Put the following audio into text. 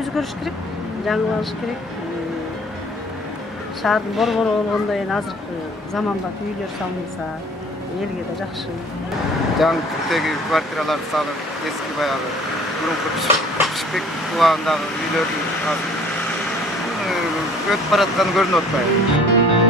өзгөрүш керек, жаңылыш керек. Шаардын борбору болгондой эми азыркы заманбап үйлөр салынса, элге да жакшы. Жаңы типтеги квартираларды салып, эски баягы мурунку Пишпек убагындагы үйлөрдүн өтүп баратканы көрүнүп атпайбы?